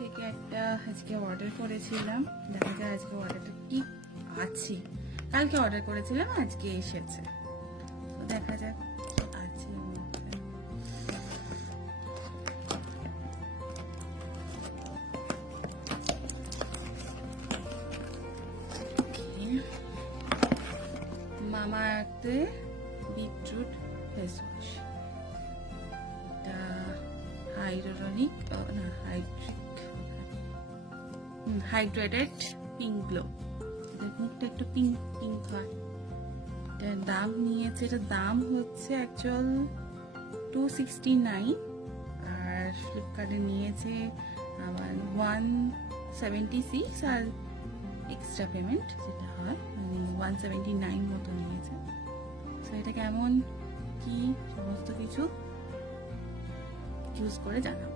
থেকে একটা আজকে অর্ডার করেছিলাম, দেখা যায় আজকে অর্ডারটা কি আছে। কালকে অর্ডার করেছিলাম, আজকে এসেছে, তো দেখা যাক কি আছে এর মধ্যে। মামা আর্থে বিটরুট ফেস ওয়াশ, এটা হাইড্রোনিক না হাইড্রেটেড পিঙ্ক গ্লো। মুখটা একটু পিঙ্ক পিঙ্ক হয়। এটার দাম নিয়েছে, এটার দাম হচ্ছে অ্যাকচুয়াল 269, আর ফ্লিপকার্টে নিয়েছে আবার 176, আর এক্সট্রা পেমেন্ট যেটা হয় মানে 179 মতো নিয়েছে। তো এটা কেমন কি সমস্ত কিছু ইউজ করে জানাবো।